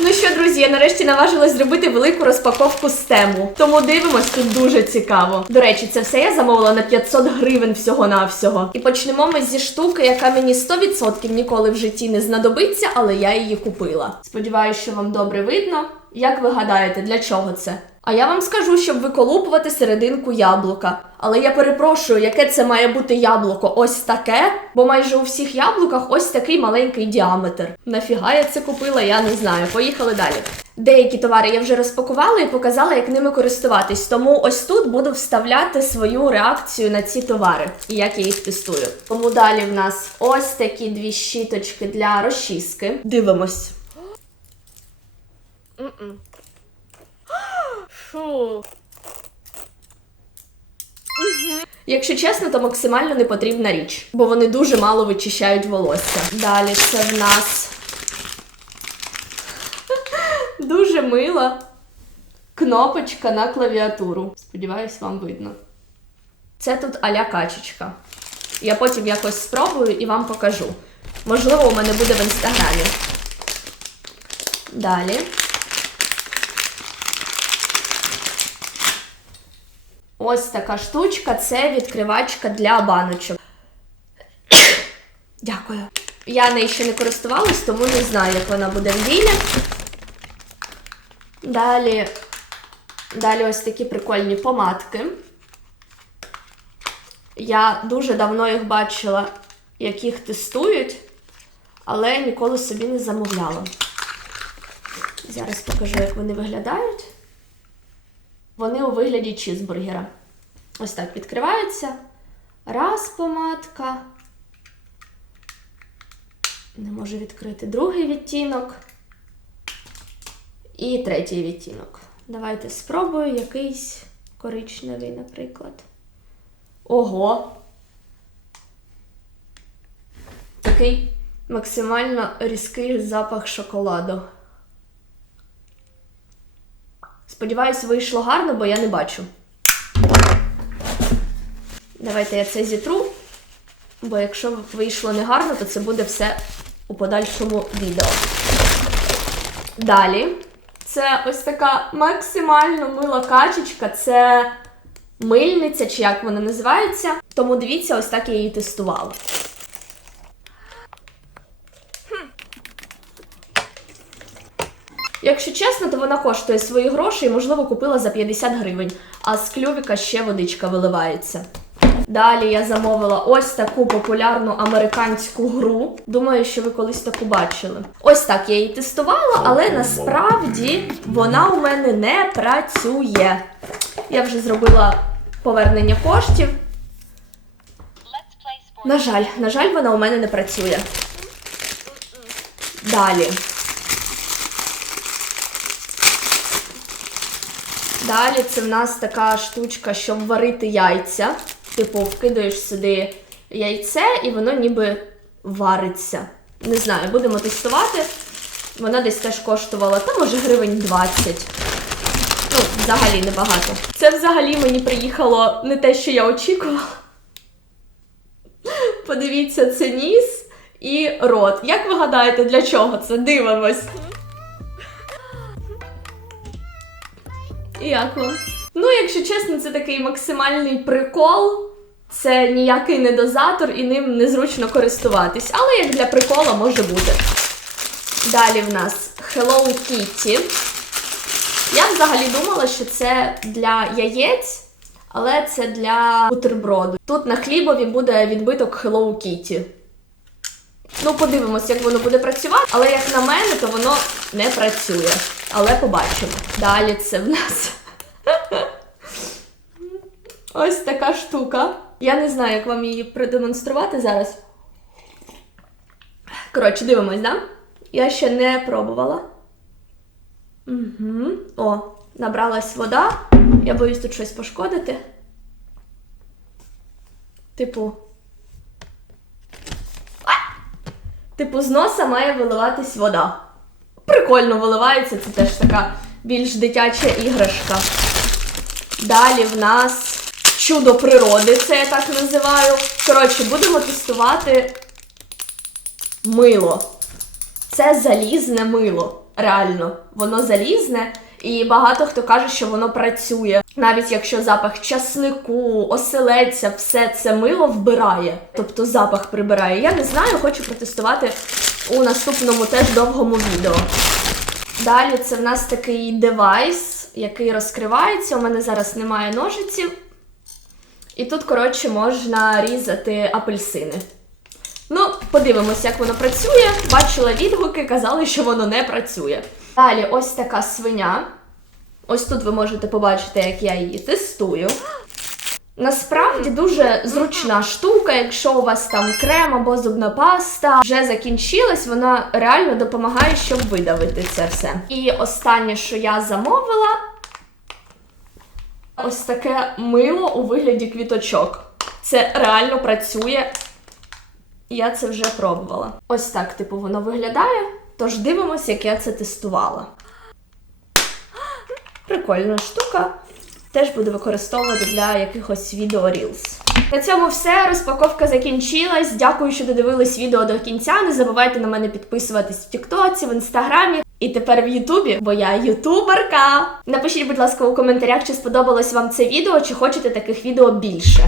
Ну що, друзі, я нарешті наважилась зробити велику розпаковку з тему. Тому дивимось, тут дуже цікаво. До речі, це все я замовила на 500 гривень всього-навсього. І почнемо ми зі штуки, яка мені 100% ніколи в житті не знадобиться, але я її купила. Сподіваюсь, що вам добре видно. Як ви гадаєте, для чого це? А я вам скажу, щоб виколупувати серединку яблука. Але я перепрошую, яке це має бути яблуко? Ось таке, бо майже у всіх яблуках ось такий маленький діаметр. Нафіга я це купила, я не знаю. Поїхали далі. Деякі товари я вже розпакувала і показала, як ними користуватись. Тому ось тут буду вставляти свою реакцію на ці товари і як я їх тестую. Тому далі в нас ось такі дві щіточки для розчіски. Дивимось. Фу. Якщо чесно, то максимально не потрібна річ, бо вони дуже мало вичищають волосся. Далі це в нас дуже мила кнопочка на клавіатуру. Сподіваюсь, вам видно. Це тут аля качечка. Я потім якось спробую і вам покажу. Можливо, у мене буде в інстаграмі. Далі. Ось така штучка це відкривачка для баночок. Дякую. Я нею ще не користувалась, тому не знаю, як вона буде в ділі. Далі, далі ось такі прикольні помадки. Я дуже давно їх бачила, як їх тестують, але ніколи собі не замовляла. Зараз покажу, як вони виглядають. Вони у вигляді чізбургера. Ось так відкриваються. Раз помадка. Не можу відкрити другий відтінок. І третій відтінок. Давайте спробую якийсь коричневий, наприклад. Ого! Такий максимально різкий запах шоколаду. Сподіваюсь, вийшло гарно, бо я не бачу. Давайте я це зітру, бо якщо вийшло негарно, то це буде все у подальшому відео. Далі, це ось така максимально мила качечка, це мильниця, чи як вона називається. Тому дивіться, ось так я її тестувала. Якщо чесно, то вона коштує свої гроші і, можливо, купила за 50 гривень, а з клювіка ще водичка виливається. Далі я замовила ось таку популярну американську гру. Думаю, що ви колись таку бачили. Ось так я її тестувала, але насправді вона у мене не працює. Я вже зробила повернення коштів. На жаль, на жаль, вона у мене не працює. Далі. Далі це в нас така штучка, щоб варити яйця. Типу, вкидаєш сюди яйце, і воно ніби вариться. Не знаю, будемо тестувати. Вона десь теж коштувала, та може гривень 20. Ну, взагалі небагато. Це взагалі мені приїхало не те, що я очікувала. Подивіться, це ніс і рот. Як ви гадаєте, для чого це? Дивимось. Як вам? Ну, якщо чесно, це такий максимальний прикол. Це ніякий не дозатор і ним незручно користуватись. Але як для прикола може бути. Далі в нас Hello Kitty. Я взагалі думала, що це для яєць, але це для бутерброду. Тут на хлібові буде відбиток Hello Kitty. Ну, подивимось, як воно буде працювати, але як на мене, то воно не працює. Але побачимо. Далі це в нас ось така штука. Я не знаю, як вам її продемонструвати зараз. Коротше, дивимось, да? Я ще не пробувала. Угу. О, набралась вода. Я боюсь тут щось пошкодити. Типу. А! Типу, з носа має виливатись вода. Прикольно виливається, це теж така більш дитяча іграшка. Далі в нас чудо природи, це я так називаю. Коротше, будемо тестувати мило. Це залізне мило. Реально, воно залізне. І багато хто каже, що воно працює. Навіть якщо запах часнику, оселедця, все це мило вбирає, тобто запах прибирає. Я не знаю, хочу протестувати у наступному теж довгому відео. Далі це в нас такий девайс, який розкривається. У мене зараз немає ножиців. І тут, коротше, можна різати апельсини. Ну, подивимось, як воно працює. Бачила відгуки, казали, що воно не працює. Далі ось така свиня. Ось тут ви можете побачити, як я її тестую. Насправді дуже зручна штука, якщо у вас там крем або зубна паста вже закінчилась, вона реально допомагає, щоб видавити це все. І останнє, що я замовила, ось таке мило у вигляді квіточок. Це реально працює. Я це вже пробувала. Ось так, типу, воно виглядає. Тож дивимося, як я це тестувала. Прикольна штука. Теж буду використовувати для якихось відео Reels. На цьому все. Розпаковка закінчилась. Дякую, що додивились відео до кінця. Не забувайте на мене підписуватись в Тіктоці, в інстаграмі і тепер в Ютубі, бо я ютуберка. Напишіть, будь ласка, у коментарях, чи сподобалось вам це відео, чи хочете таких відео більше.